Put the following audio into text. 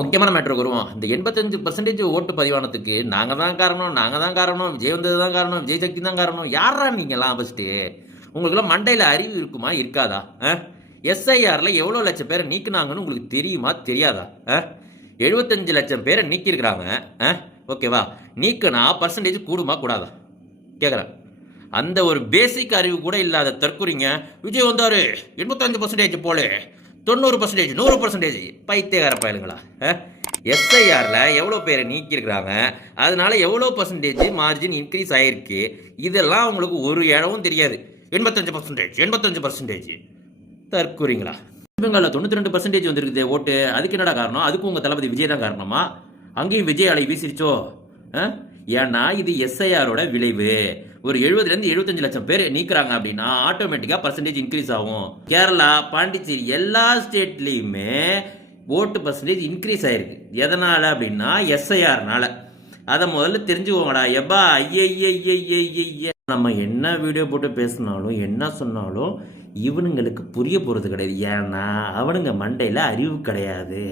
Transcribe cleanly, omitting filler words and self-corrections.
முக்கியமான மேட்டருக்கு வருவோம். இந்த 85% ஓட்டு பதிவானதுக்கு நாங்க தான் காரணம், விஜய் வந்தது தான் காரணம், விஜய் சக்தி தான் காரணம். யார்ரா நீங்கலாம் ஃபர்ஸ்ட்டு? உங்களுக்கெல்லாம் மண்டையில அறிவு இருக்குமா? இருக்காதா? எஸ்ஐஆர்ல எவ்வளோ லட்சம் பேரை நீக்குனாங்கன்னு உங்களுக்கு தெரியுமா? தெரியாதா? 75 லட்சம் பேரை நீக்கியிருக்கிறாங்க. ஓகேவா? நீக்குனா பர்சன்டேஜ் கூடுமா கூடாதா? கேட்குறேன். அந்த ஒரு பேசிக் அறிவு கூட இல்லாத தற்குறிங்க விஜய் வந்தாரு 85% போல 90%, 100% பைத்தியகார பயலுங்களா? எஸ்ஐஆரில் எவ்வளோ பேரை நீக்கியிருக்கிறாங்க, அதனால எவ்வளோ பர்சன்டேஜ் மார்ஜின் இன்க்ரீஸ் ஆகிருக்கு, இதெல்லாம் உங்களுக்கு ஒரு இடமும் தெரியாது. 85% தற்குறிங்களா? பெங்காலில் 92% வந்துருக்குது ஓட்டு. அதுக்கு என்னடா காரணம்? அதுக்கு உங்கள் தளபதி விஜய் தான் காரணமா? அங்கேயும் விஜய் அலை வீசிருச்சோ? ஏன்னா இது எஸ்ஐஆரோட விளைவு. ஒரு 70லேருந்து 75 லட்சம் பேர் நீக்கிறாங்க அப்படின்னா ஆட்டோமேட்டிக்காக பர்சன்டேஜ் இன்க்ரீஸ் ஆகும். கேரளா, பாண்டிச்சேரி எல்லா ஸ்டேட்லேயுமே ஓட்டு பர்சன்டேஜ் இன்க்ரீஸ் ஆயிருக்கு. எதனால் அப்படின்னா எஸ்ஐஆர்னால. அதை முதல்ல தெரிஞ்சுக்கோங்கடா. எப்பா ஐய நம்ம என்ன வீடியோ போட்டு பேசினாலும் என்ன சொன்னாலும் இவனுங்களுக்கு புரிய போகிறது கிடையாது. ஏன்னா அவனுங்க மண்டையில் அறிவு கிடையாது.